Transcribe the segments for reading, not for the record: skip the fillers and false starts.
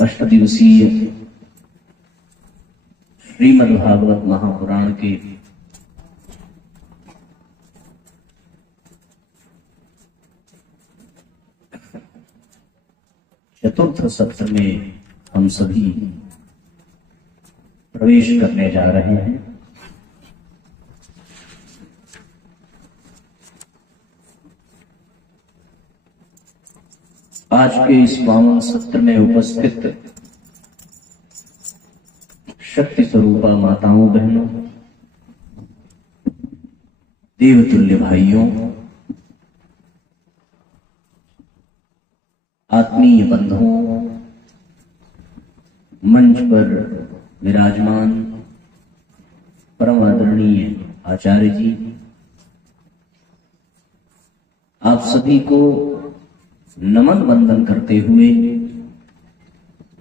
अष्टदिवसीय श्रीमद्भागवत महापुराण के चतुर्थ सत्र में हम सभी प्रवेश करने जा रहे हैं। आज के इस पावन सत्र में उपस्थित शक्ति स्वरूपा माताओं बहनों, देवतुल्य भाइयों, आत्मीय बंधुओं, मंच पर विराजमान परम आदरणीय आचार्य जी, आप सभी को नमन वंदन करते हुए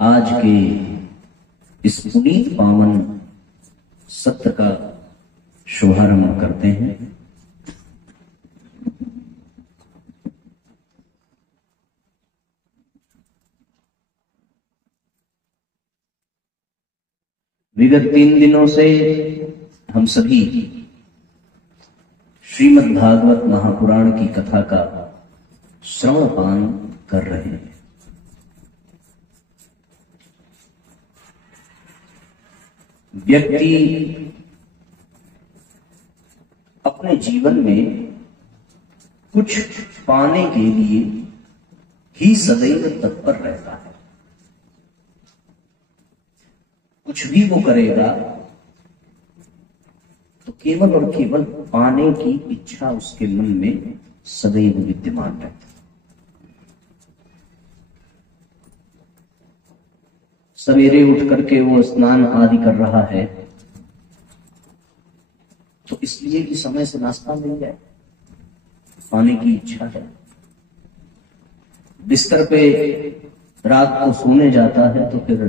आज के इस पुनीत पावन सत्र का शुभारंभ करते हैं। विगत 3 दिनों से हम सभी श्रीमद् भागवत महापुराण की कथा का श्रवण पान कर रहे हैं। व्यक्ति अपने जीवन में कुछ पाने के लिए ही सदैव तत्पर रहता है। कुछ भी वो करेगा तो केवल और केवल पाने की इच्छा उसके मन में सदैव विद्यमान रहती है। सवेरे उठ करके वो स्नान आदि कर रहा है तो इसलिए कि समय से नाश्ता मिल जाए, पाने की इच्छा है। बिस्तर पे रात को सोने जाता है तो फिर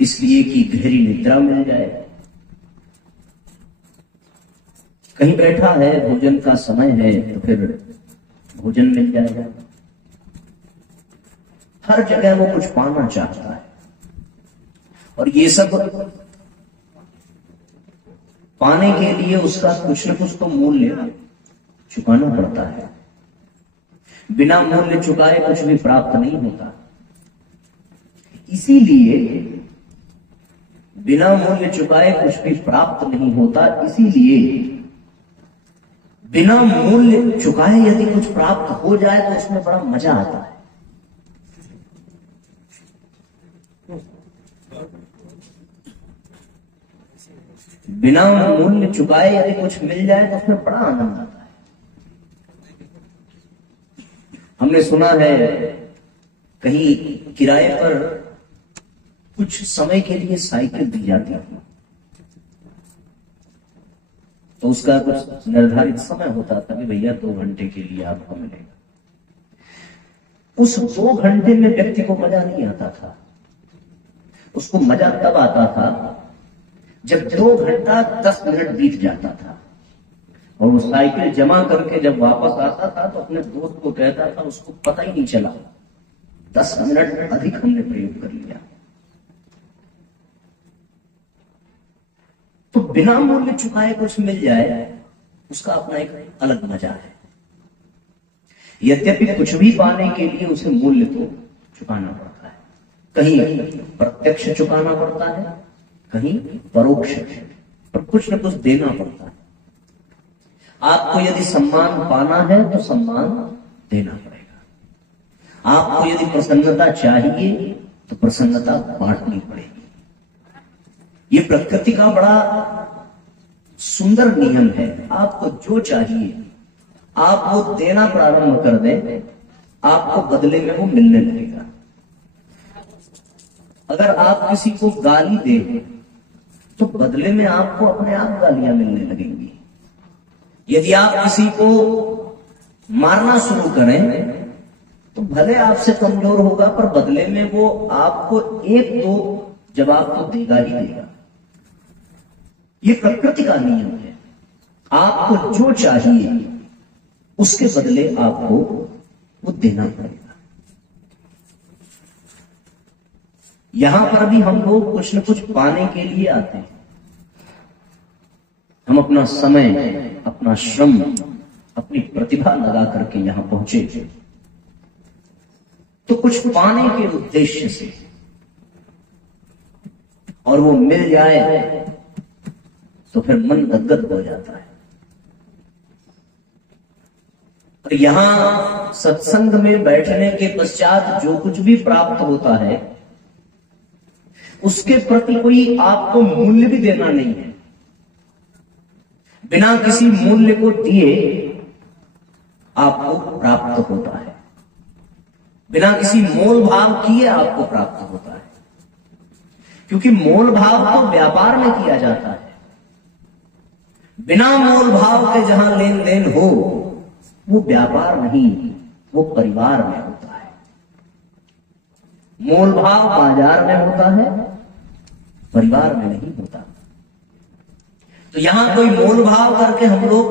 इसलिए कि गहरी निद्रा मिल जाए। कहीं बैठा है, भोजन का समय है तो फिर भोजन मिल जाएगा। हर जगह वो कुछ पाना चाहता है और ये सब पाने के लिए उसका कुछ न कुछ तो मूल्य चुकाना पड़ता है। बिना मूल्य चुकाए कुछ भी प्राप्त नहीं होता। इसीलिए बिना मूल्य चुकाए कुछ भी प्राप्त नहीं होता। इसीलिए बिना मूल्य चुकाए यदि कुछ प्राप्त हो जाए तो उसमें बड़ा मजा आता है। बिना मूल्य चुकाए यदि कुछ मिल जाए तो उसमें बड़ा आनंद आता है। हमने सुना है कहीं किराए पर कुछ समय के लिए साइकिल दी जाती है तो उसका कुछ निर्धारित समय होता था कि भैया 2 घंटे के लिए आपको मिलेगा। उस 2 घंटे में व्यक्ति को मजा नहीं आता था। उसको मजा तब आता था जब 2 घंटा 10 मिनट बीत जाता था और वो साइकिल जमा करके जब वापस आता था तो अपने दोस्त को कहता था उसको पता ही नहीं चला, 10 मिनट अधिक हमने प्रयोग कर लिया। तो बिना मूल्य चुकाए कुछ मिल जाए उसका अपना एक अलग मजा है। यद्यपि कुछ भी पाने के लिए उसे मूल्य तो चुकाना पड़ता है। कहीं प्रत्यक्ष चुकाना पड़ता है, कहीं परोक्ष, पर कुछ न कुछ देना पड़ता है। आपको यदि सम्मान पाना है तो सम्मान देना पड़ेगा। आपको यदि प्रसन्नता चाहिए तो प्रसन्नता बांटनी पड़ेगी। ये प्रकृति का बड़ा सुंदर नियम है। आपको जो चाहिए आप वो देना प्रारंभ कर दें, आपको बदले में वो मिलने लगेगा। अगर आप किसी को गाली दें तो बदले में आपको अपने आप गालियां मिलने लगेंगी। यदि आप किसी को मारना शुरू करें तो भले आपसे कमजोर होगा पर बदले में वो आपको 1-2 जवाब तो देगा ही देगा। ये प्रकृति का नियम है। आपको जो चाहिए उसके बदले आपको वो देना पड़ेगा। यहां पर भी हम लोग कुछ न कुछ पाने के लिए आते हैं। हम अपना समय, अपना श्रम, अपनी प्रतिभा लगा करके यहां पहुंचे तो कुछ पाने के उद्देश्य से, और वो मिल जाए तो फिर मन गदगद हो जाता है। और यहां सत्संग में बैठने के पश्चात जो कुछ भी प्राप्त होता है उसके प्रति कोई आपको मूल्य भी देना नहीं है। बिना किसी मूल्य को दिए आपको प्राप्त होता है, बिना किसी मोल भाव किए आपको प्राप्त होता है। क्योंकि मोल भाव तो व्यापार में किया जाता है। बिना मोल भाव के जहां लेन देन हो वो व्यापार नहीं, वो परिवार में होता है। मोल भाव बाजार में होता है, परिवार में नहीं होता। तो यहां कोई मोल भाव करके हम लोग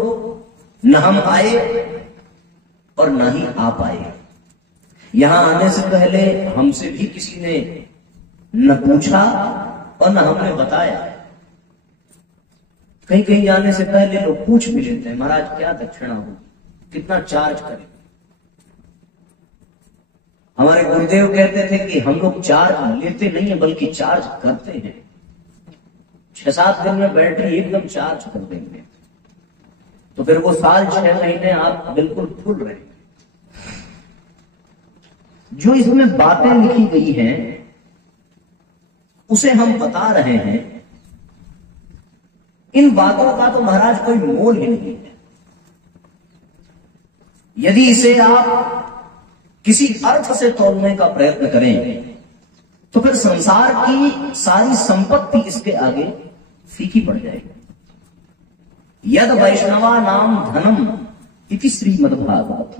न हम आए और न ही आ पाए। यहां आने से पहले हमसे भी किसी ने न पूछा और न हमने बताया। कहीं कहीं जाने से पहले लोग पूछ भी लेते हैं, महाराज क्या दक्षिणा होगी, कितना चार्ज करें। हमारे गुरुदेव कहते थे कि हम लोग चार्ज लेते नहीं है बल्कि चार्ज करते हैं। 6-7 दिन में बैटरी एकदम चार्ज कर देंगे तो फिर वो साल 6 महीने आप बिल्कुल फुल रहेंगे। जो इसमें बातें लिखी गई हैं उसे हम बता रहे हैं। इन बातों का तो महाराज कोई मोल ही नहीं है। यदि इसे आप किसी अर्थ से तोलने का प्रयत्न करें तो फिर संसार की सारी संपत्ति इसके आगे फीकी पड़ जाएगी। यद वैष्णवा नाम धनम इति श्रीमद्भागवत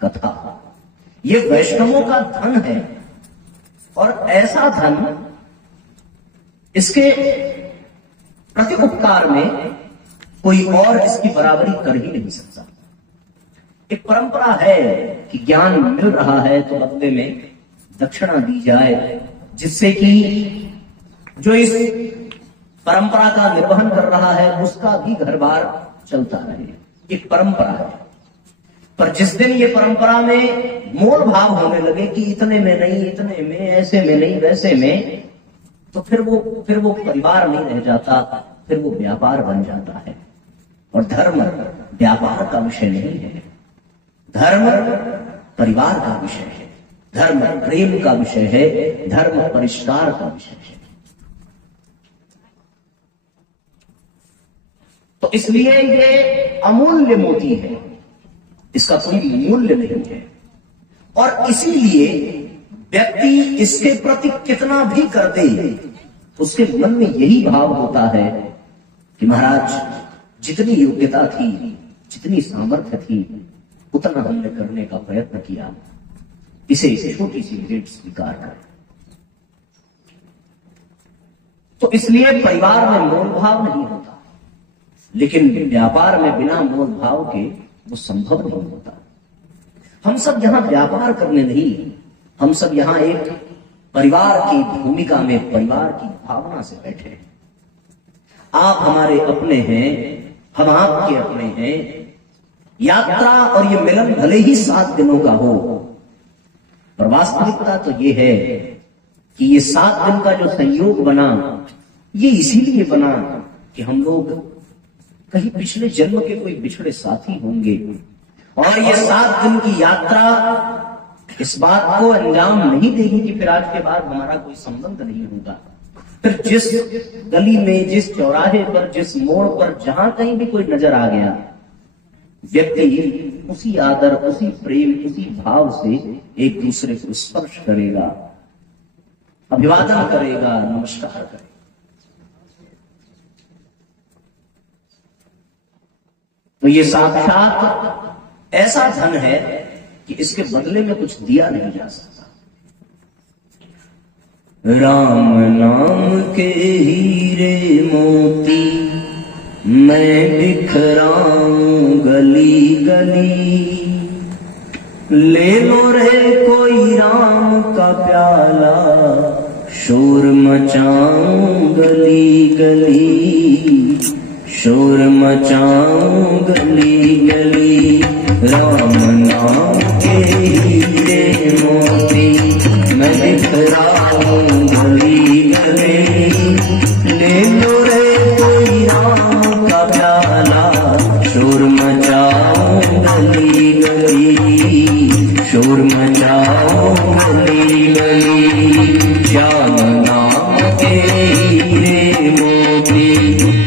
कथा, ये वैष्णवों का धन है और ऐसा धन इसके प्रति उपकार में कोई और इसकी बराबरी कर ही नहीं सकता। एक परंपरा है कि ज्ञान मिल रहा है तो बदले में दक्षिणा दी जाए, जिससे कि जो इस परंपरा का निर्वहन कर रहा है उसका भी घर बार चलता रहे। एक परंपरा है। पर जिस दिन ये परंपरा में मोल भाव होने लगे कि इतने में नहीं, इतने में, ऐसे में नहीं, वैसे में, तो फिर वो परिवार नहीं रह जाता, फिर वो व्यापार बन जाता है। और धर्म व्यापार का विषय नहीं है, धर्म परिवार का विषय है, धर्म प्रेम का विषय है, धर्म परिष्कार का विषय है। तो इसलिए ये अमूल्य मोती है, इसका कोई मूल्य नहीं है। और इसीलिए व्यक्ति इसके प्रति कितना भी कर दे उसके मन में यही भाव होता है कि महाराज जितनी योग्यता थी, जितनी सामर्थ्य थी, उतना हमने करने का प्रयत्न किया, इसे छोटी सी भेंट स्वीकार करें। तो इसलिए परिवार में मोल भाव नहीं होता, लेकिन व्यापार में बिना मोल भाव के वो संभव नहीं होता। हम सब यहां व्यापार करने नहीं, हम सब यहां एक परिवार की भूमिका में, परिवार की भावना से बैठे हैं। आप हमारे अपने हैं, हम आपके अपने हैं। यात्रा और ये मिलन भले ही 7 दिनों का हो, पर वास्तविकता तो ये है कि ये 7 दिन का जो संयोग बना, ये इसीलिए बना कि हम लोग कहीं पिछले जन्म के कोई बिछड़े साथी होंगे। और ये 7 दिन की यात्रा इस बात को अंजाम नहीं देगी कि फिर आज के बाद हमारा कोई संबंध नहीं होगा। फिर जिस गली में, जिस चौराहे पर, जिस मोड़ पर, जहां कहीं भी कोई नजर आ गया, व्यक्ति उसी आदर, उसी प्रेम, उसी भाव से एक दूसरे को स्पर्श करेगा, अभिवादन करेगा, नमस्कार करेगा। तो ये साक्षात ऐसा धन है कि इसके बदले में कुछ दिया नहीं जा सकता। राम नाम के हीरे मोती मैं बिखराऊं गली गली, ले लो रे कोई राम का प्याला शोर मचाऊं गली गली, शोर मचाऊं गली गली, राम नाम के हीरे मोती मैं बिखराऊं गली गली। ले लो रे कोई राम का प्याला, शोर मचाऊं गली गली, शोर मचाऊं गली गली। श्याम नाम के हीरे मोती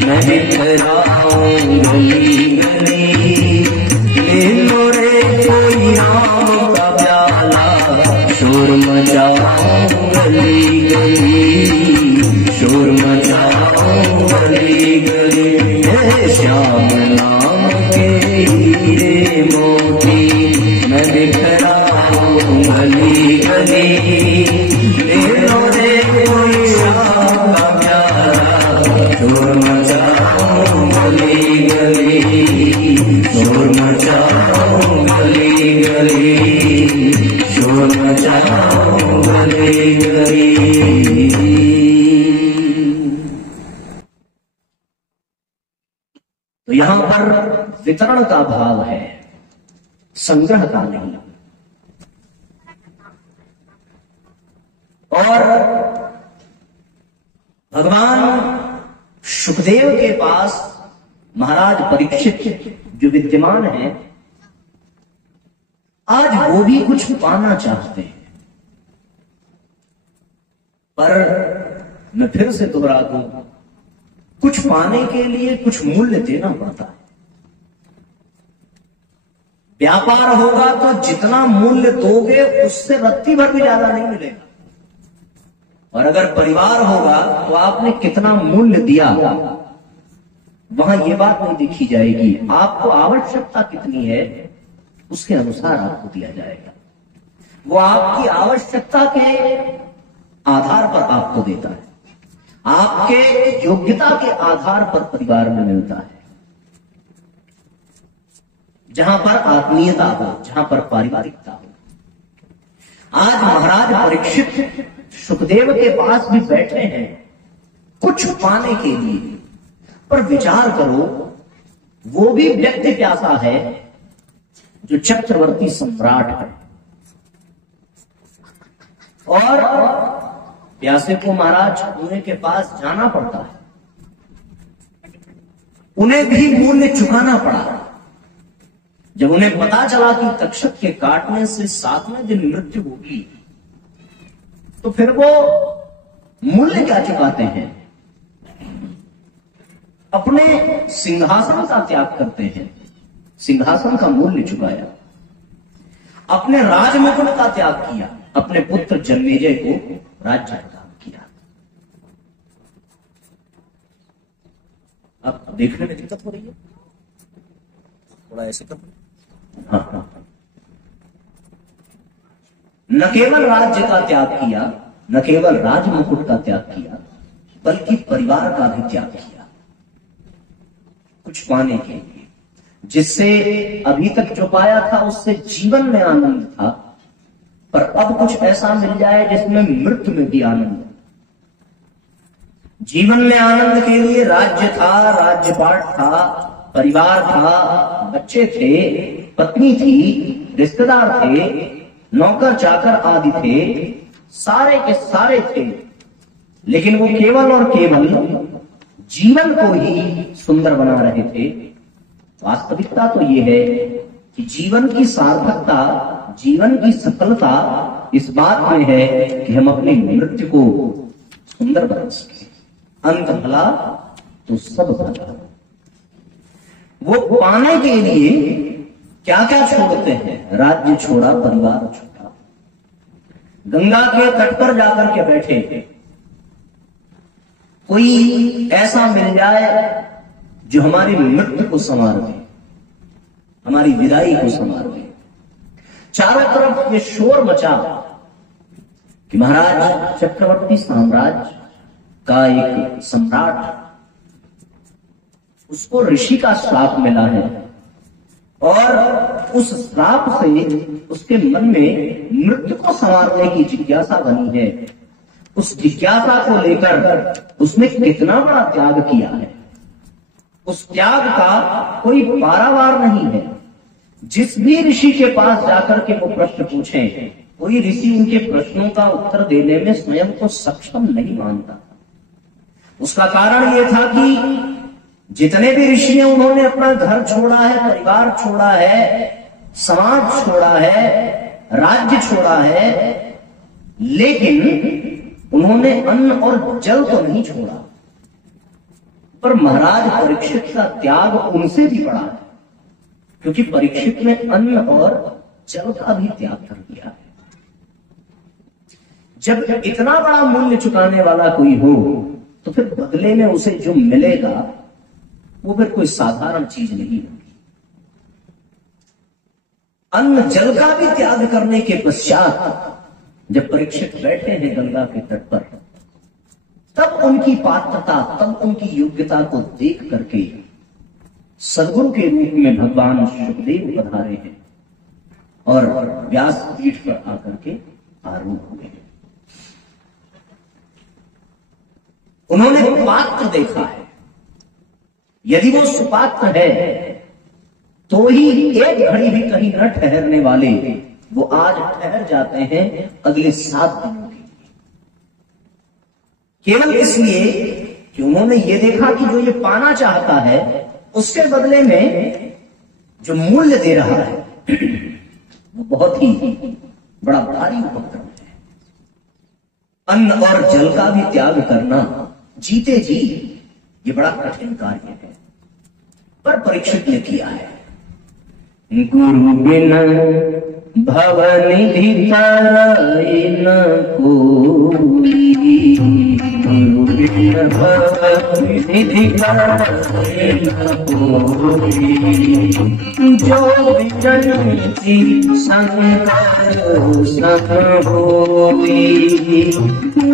मैं बिखराऊं गली गली। ले लो रे कोई राम का प्याला, शोर मचाऊं गली गली, शोर मचाऊं गली गली। श्याम नाम के हीरे मोती मैं बिखराऊं गली गली। ले लो रे कोई राम का प्याला, शोर मचाऊं गली गली, शोर मचाऊं गली गली, शोर मचाऊं गली गली। तो यहां पर वितरण का भाव है, संग्रह का नहीं। और भगवान सुखदेव के पास महाराज परीक्षित जो विद्यमान है, आज वो भी कुछ पाना चाहते हैं। पर मैं फिर से दोहरा दूं, कुछ पाने के लिए कुछ मूल्य देना पड़ता है। व्यापार होगा तो जितना मूल्य दोगे उससे रत्ती भर भी ज्यादा नहीं मिलेगा। और अगर परिवार होगा तो आपने कितना मूल्य दिया, वहां यह बात नहीं देखी जाएगी। आपको आवश्यकता कितनी है उसके अनुसार आपको दिया जाएगा। वो आपकी आवश्यकता के आधार पर आपको देता है, आपके योग्यता के आधार पर परिवार में मिलता है। जहां पर आत्मीयता हो, जहां पर पारिवारिकता हो। आज महाराज परीक्षित सुखदेव के पास भी बैठे हैं कुछ पाने के लिए, पर विचार करो, वो भी व्यक्ति प्यासा है जो चक्रवर्ती सम्राट है। और प्यासे को महाराज उन्हें के पास जाना पड़ता है, उन्हें भी मूल्य चुकाना पड़ा। जब उन्हें पता चला कि तक्षक के काटने से 7वें दिन मृत्यु होगी, तो फिर वो मूल्य क्या चुकाते हैं? अपने सिंहासन का त्याग करते हैं, सिंहासन का मूल्य चुकाया। अपने राजमुकुट का त्याग किया, अपने पुत्र जन्मेजय को राज्य प्रदान किया। अब देखने में दिक्कत हो रही है, थोड़ा ऐसे कर। हाँ। न केवल राज्य का त्याग किया, न केवल राजमुकुट का त्याग किया, बल्कि परिवार का भी त्याग किया कुछ पाने के लिए। जिससे अभी तक जो पाया था उससे जीवन में आनंद था, पर अब कुछ ऐसा मिल जाए जिसमें मृत्यु में भी आनंद। जीवन में आनंद के लिए राज्य था, राज्यपाट था, परिवार था, बच्चे थे, पत्नी थी, रिश्तेदार थे, नौकर चाकर आदि थे, सारे के सारे थे। लेकिन वो केवल और केवल जीवन को ही सुंदर बना रहे थे। वास्तविकता तो ये है कि जीवन की सार्थकता, जीवन की सफलता इस बात में है कि हम अपनी मृत्यु को सुंदर बना सके। अंत भला तो सब भला। वो पाने के लिए क्या क्या छोड़ते हैं? राज्य छोड़ा, परिवार छोड़ा, गंगा के तट पर जाकर के बैठे। कोई ऐसा मिल जाए जो हमारी मृत्यु को संवार दे, हमारी विदाई को संवार दे। चारों तरफ ये शोर मचा कि महाराज चक्रवर्ती साम्राज्य का एक सम्राट, उसको ऋषि का श्राप मिला है और उस श्राप से उसके मन में मृत्यु को संवारने की जिज्ञासा बनी है। उस जिज्ञासा को लेकर उसने कितना बड़ा त्याग किया है। उस त्याग का कोई पारावार नहीं है। जिस भी ऋषि के पास जाकर के वो प्रश्न पूछे, कोई ऋषि उनके प्रश्नों का उत्तर देने में स्वयं को सक्षम नहीं मानता। उसका कारण ये था कि जितने भी ऋषि हैं उन्होंने अपना घर छोड़ा है, परिवार छोड़ा है, समाज छोड़ा है, राज्य छोड़ा है, लेकिन उन्होंने अन्न और जल तो नहीं छोड़ा। पर महाराज परीक्षित का त्याग उनसे भी बड़ा है, क्योंकि परीक्षित ने अन्न और जल का भी त्याग कर दिया है। जब इतना बड़ा मूल्य चुकाने वाला कोई हो तो फिर बदले में उसे जो मिलेगा वो फिर कोई साधारण चीज नहीं होगी। अन्न जल का भी त्याग करने के पश्चात जब परीक्षित बैठे हैं गंगा के तट पर, तब उनकी पात्रता, तब उनकी योग्यता को देख करके सद्गुरु के रूप में भगवान सुखदेव पधारे हैं और व्यास पीठ पर आकर के आरूढ़ हुए हैं। उन्होंने पात्र देखा है। यदि वो सुपात्र है तो ही एक घड़ी भी कहीं न ठहरने वाले वो आज ठहर जाते हैं अगले 7 दिनों के लिए, केवल इसलिए कि उन्होंने ये देखा कि जो ये पाना चाहता है उसके बदले में जो मूल्य दे रहा है वो बहुत ही बड़ा भारी उपक्रम है। अन्न और जल का भी त्याग करना जीते जी ये बड़ा कठिन कार्य है, पर परीक्षित ने किया है। गुरु बिन भवनिधि न कोई, गुरु बिन भवनिधि न कोई, जो विजंती संकर संग होई,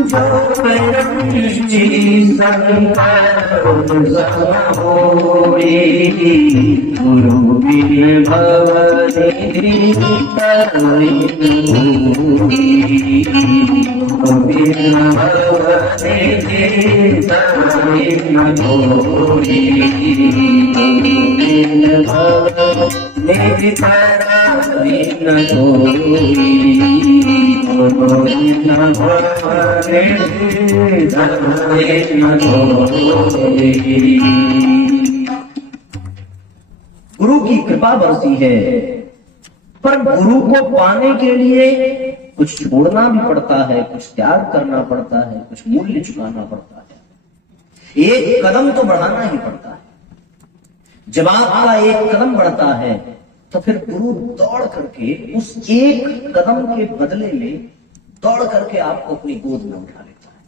जो विजंती संकर संग होई, गुरु बिन भवनिधि गुरु की कृपा बरसी है, पर गुरु को पाने के लिए कुछ छोड़ना भी पड़ता है, कुछ त्याग करना पड़ता है, कुछ मूल्य चुकाना पड़ता है, एक कदम तो बढ़ाना ही पड़ता है। जब आपका एक कदम बढ़ता है तो फिर गुरु दौड़ करके उस एक कदम के बदले में दौड़ करके आपको अपनी गोद में उठा लेता है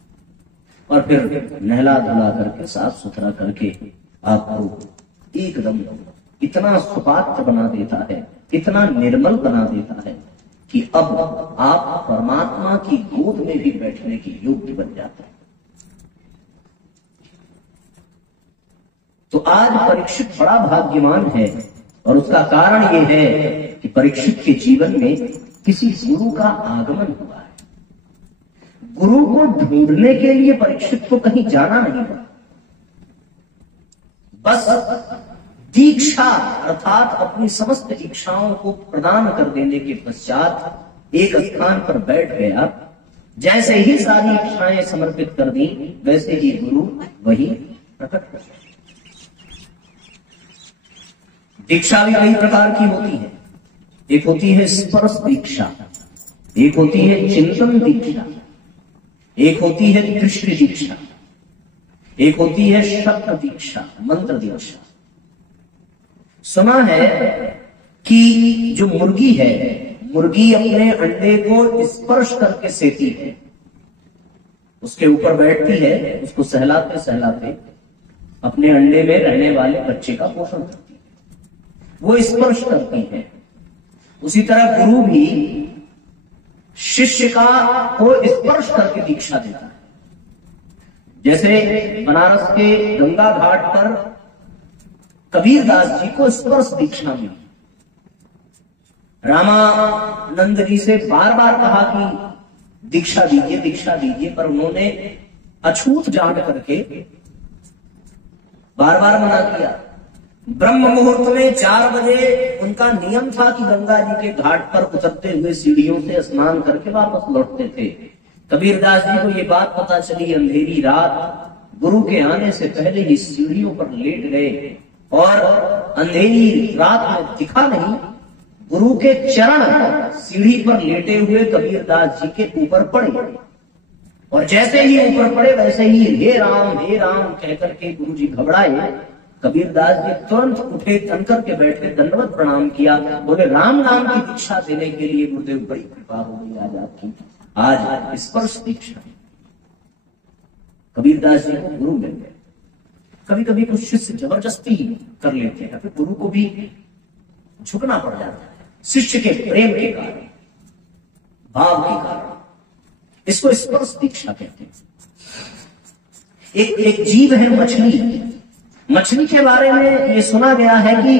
और फिर नहला धुला करके साफ सुथरा करके आपको एकदम इतना सुपात्र बना देता है, इतना निर्मल बना देता है कि अब आप परमात्मा की गोद में भी बैठने की योग्य बन जाते हैं। तो आज परीक्षित बड़ा भाग्यवान है और उसका कारण यह है कि परीक्षित के जीवन में किसी गुरु का आगमन हुआ है। गुरु को ढूंढने के लिए परीक्षित को कहीं जाना नहीं पड़ा, बस दीक्षा अर्थात अपनी समस्त इच्छाओं को प्रदान कर देने के पश्चात एक स्थान पर बैठ गया। जैसे ही सारी इच्छाएं समर्पित कर दी वैसे ही गुरु वही प्रकट हो गए। दीक्षा भी कई प्रकार की होती है। एक होती है स्पर्श दीक्षा, एक होती है चिंतन दीक्षा, एक होती है दृष्टि दीक्षा, एक होती है शब्द दीक्षा, मंत्र दीक्षा। सुना है कि जो मुर्गी है, मुर्गी अपने अंडे को स्पर्श करके सेती है, उसके ऊपर बैठती है, उसको सहलाते सहलाते अपने अंडे में रहने वाले बच्चे का पोषण करती है, वो स्पर्श करती है। उसी तरह गुरु भी शिष्य का को स्पर्श करके दीक्षा देता है। जैसे बनारस के गंगा घाट पर कबीर दास जी को स्पर्श दीक्षा मिली। रामानंद जी से बार बार कहा कि दीक्षा दीजिए दीक्षा दीजिए, पर उन्होंने अछूत जान करके बार बार मना किया। ब्रह्म मुहूर्त में 4 बजे उनका नियम था कि गंगा जी के घाट पर उतरते हुए सीढ़ियों से स्नान करके वापस लौटते थे। कबीरदास जी को ये बात पता चली, अंधेरी रात, गुरु के आने से पहले ही सीढ़ियों पर लेट गए और अंधेरी रात में दिखा नहीं, गुरु के चरण सीढ़ी पर लेटे हुए कबीरदास जी के ऊपर पड़े और जैसे ही ऊपर पड़े वैसे ही हे राम कहकर के गुरु जी घबराए। कबीरदास जी तुरंत उठे, तन करके बैठे, दंडवत प्रणाम किया, बोले राम नाम की दीक्षा देने के लिए गुरुदेव बड़ी कृपा हो गई आज आपकी, आज स्पर्श दीक्षा। कबीरदास जी को गुरु मिल गए। कभी कभी कुछ शिष्य जबरदस्ती कर लेते हैं, फिर गुरु को भी झुकना पड़ जाता है शिष्य के प्रेम के कारण, भाव के कारण। इसको स्पर्श दीक्षा कहते हैं। एक जीव है मछली। मछली के बारे में ये सुना गया है कि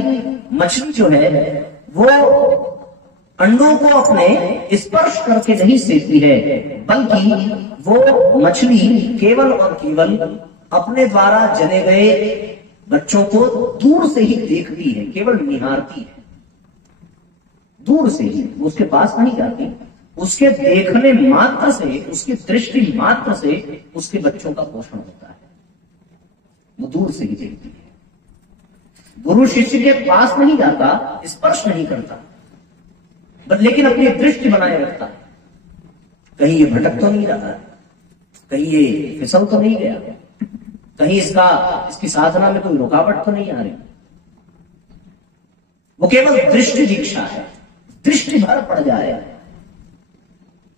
मछली जो है वो अंडों को अपने स्पर्श करके नहीं सेकती है, बल्कि वो मछली केवल और केवल अपने द्वारा जने गए बच्चों को दूर से ही देखती है, केवल निहारती है, दूर से ही, उसके पास नहीं जाती। उसके देखने मात्र से, उसकी दृष्टि मात्र से उसके बच्चों का पोषण होता है, वो दूर से ही देखती है। गुरु शिष्य के पास नहीं जाता, स्पर्श नहीं करता, लेकिन अपनी दृष्टि बनाए रखता है। कहीं ये भटक तो नहीं रहा, कहीं ये फिसल तो नहीं गया, कहीं इसकी साधना में कोई रुकावट तो नहीं आ रही। वो केवल दृष्टि दीक्षा है, दृष्टि भर पड़ जाए।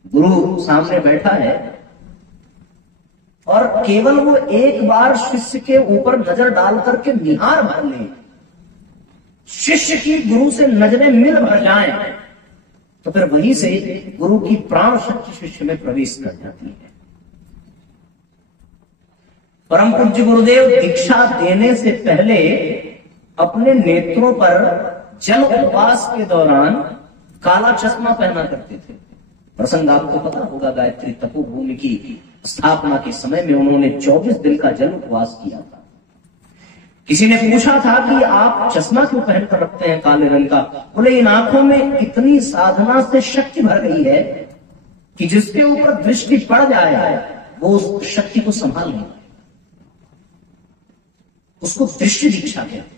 गुरु सामने बैठा है और केवल वो एक बार शिष्य के ऊपर नजर डाल करके निहार भर ले, शिष्य की गुरु से नजरें मिल भर जाए, तो फिर वहीं से गुरु की प्राण शक्ति शिष्य में प्रवेश कर जाती है। परम पूज्य गुरुदेव दीक्षा देने से पहले अपने नेत्रों पर जल उपवास के दौरान काला चश्मा पहना करते थे। प्रसंग आपको पता होगा, गायत्री तपोभूमि की स्थापना के समय में उन्होंने 24 दिन का जल उपवास किया था। किसी ने पूछा था कि आप चश्मा क्यों पहनकर रखते हैं काले रंग का? बोले इन आंखों में इतनी साधना से शक्ति भर गई है कि जिसके ऊपर दृष्टि पड़ जाए वो उस शक्ति को संभाल नहीं, उसको दृष्टि दीक्षा कहते।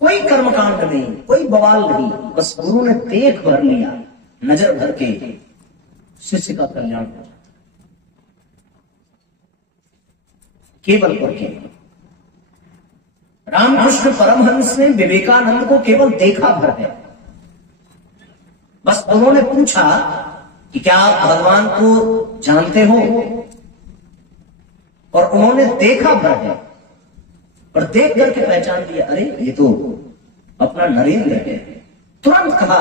कोई कर्मकांड नहीं, कोई बवाल नहीं, बस गुरु ने देख भर लिया, नजर भर के शिष्य का कल्याण हो जाता, केवल और केवल। रामकृष्ण परमहंस ने विवेकानंद को केवल देखा भर है। बस उन्होंने पूछा कि क्या आप भगवान को जानते हो, और उन्होंने देखा भर है और देख करके पहचान लिया, अरे ये तो अपना नरेंद्र है। तुरंत कहा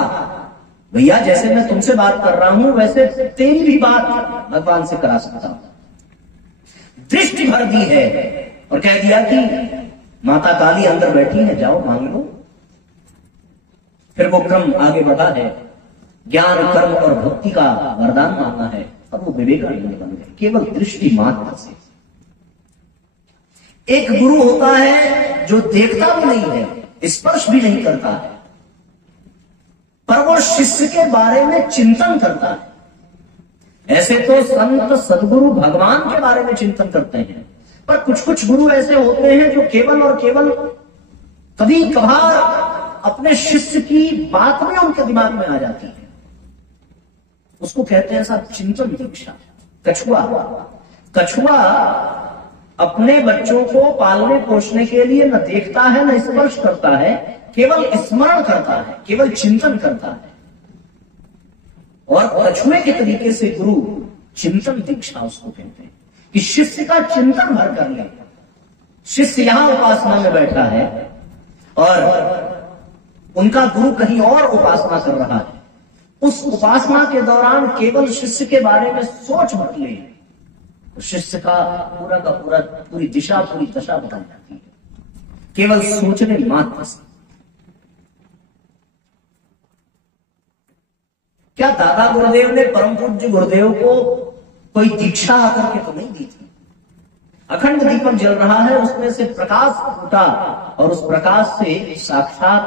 भैया जैसे मैं तुमसे बात कर रहा हूं वैसे तेरी भी बात भगवान से करा सकता हूं। दृष्टि भर दी है और कह दिया कि माता काली अंदर बैठी है, जाओ मांग लो। फिर वो क्रम आगे बढ़ा है, ज्ञान कर्म और भक्ति का वरदान मांगा है और वो विवेकानंद बन गए केवल दृष्टि मात्र से। एक गुरु होता है जो देखता भी नहीं है, स्पर्श भी नहीं करता है, पर वो शिष्य के बारे में चिंतन करता है। ऐसे तो संत सदगुरु भगवान के बारे में चिंतन करते हैं, पर कुछ कुछ गुरु ऐसे होते हैं जो केवल और केवल कभी कभार अपने शिष्य की बात में उनके दिमाग में आ जाती है, उसको कहते हैं साहब चिंतन दीक्षा। कछुआ अपने बच्चों को पालने पोषने के लिए न देखता है न स्पर्श करता है, केवल स्मरण करता है, केवल चिंतन करता है। और कछुए के तरीके से गुरु चिंतन दीक्षा उसको कहते हैं कि शिष्य का चिंतन भर कर ले। शिष्य यहां उपासना में बैठा है और उनका गुरु कहीं और उपासना कर रहा है, उस उपासना के दौरान केवल शिष्य के बारे में सोच मत ले, तो शिष्य का पूरा पूरी दिशा पूरी दशा बदल जाती है केवल सोचने मात्र से। क्या दादा गुरुदेव ने परम पूज्य गुरुदेव को कोई दीक्षा आकर के तो नहीं दी थी? अखंड दीपक जल रहा है, उसमें से प्रकाश फूटा और उस प्रकाश से साक्षात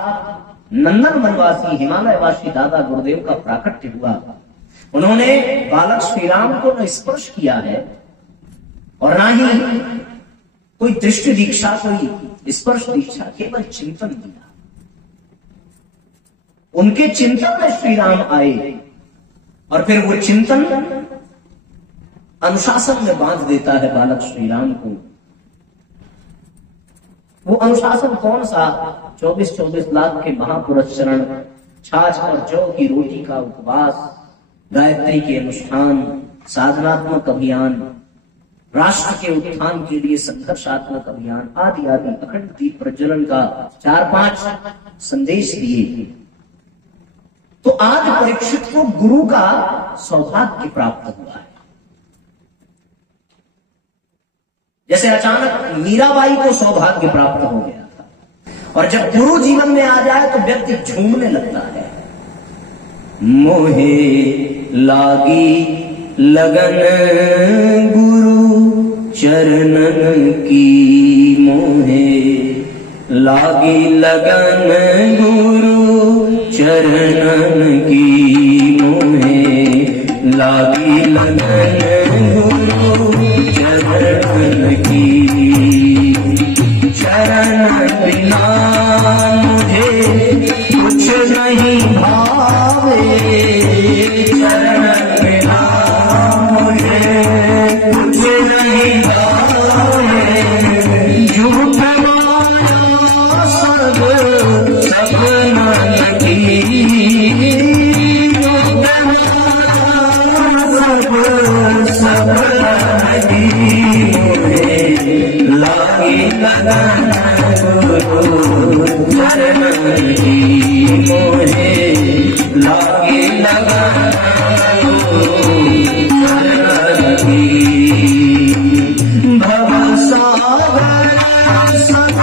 नंदन वनवासी हिमालयवासी दादा गुरुदेव का प्राकट्य हुआ। उन्होंने बालक श्री राम को न स्पर्श किया है और ना ही कोई दृष्टि दीक्षा, कोई स्पर्श दीक्षा, केवल चिंतन दिया। उनके चिंतन में श्री राम आए और फिर वो चिंतन अनुशासन में बांध देता है बालक श्री राम को। वो अनुशासन कौन सा? 24-24 लाख के महापुरुष चरण, छाछ और जौ की रोटी का उपवास, गायत्री के अनुष्ठान, साधनात्मक अभियान, राष्ट्र के उत्थान के लिए संघर्षात्मक अभियान आदि आदि अखंड दीप प्रज्वलन का 4-5 संदेश दिए। तो आज परीक्षित को गुरु का सौभाग्य प्राप्त हुआ है। जैसे अचानक मीराबाई को सौभाग्य प्राप्त हो गया था, और जब गुरु जीवन में आ जाए तो व्यक्ति झूमने लगता है। मोहे लागी लगन गुरु चरणन की, मोहे लागी लगन गुरु चरणन की, मोहे लागी लगन गुरु चरणन की। चरण बिना मुझे कुछ नहीं भावे, चरण बिना मुझे कुछ नहीं भावे। झूठ माया सब सपनन की, झूठ माया सब सपनन की। लागी लगन गुरु चरणन की, मोहे लागी लगन गुरु चरणन की। भव सागर सब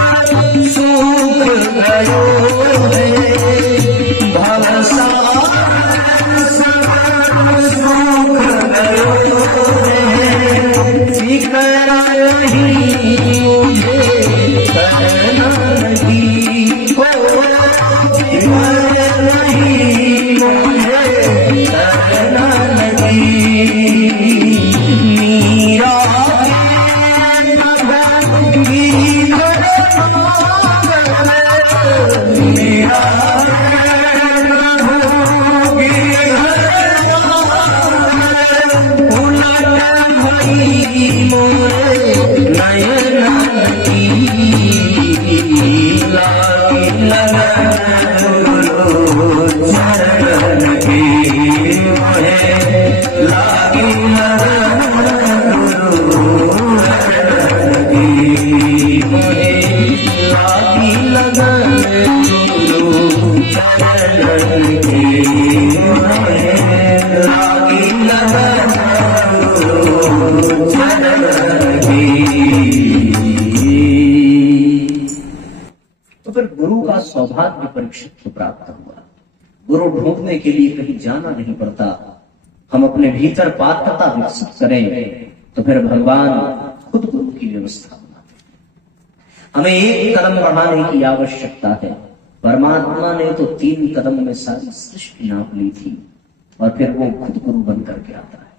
सुख गयो है, भव सागर सब सुख गयो है। फिकर नहीं मुझे करना नहीं, फिकर नहीं मुझे करना नहीं। मीरा मेरा तो फिर गुरु का सौभाग्य परीक्षित को प्राप्त हुआ। गुरु ढूंढने के लिए कहीं जाना नहीं पड़ता। हम अपने भीतर पात्रता विकसित करें तो फिर भगवान खुद गुरु की व्यवस्था बनाते हैं। हमें एक कदम बढ़ाने की आवश्यकता है। परमात्मा ने तो 3 कदम में सारी सृष्टि नाप ली थी और फिर वो खुद गुरु बन करके आता है।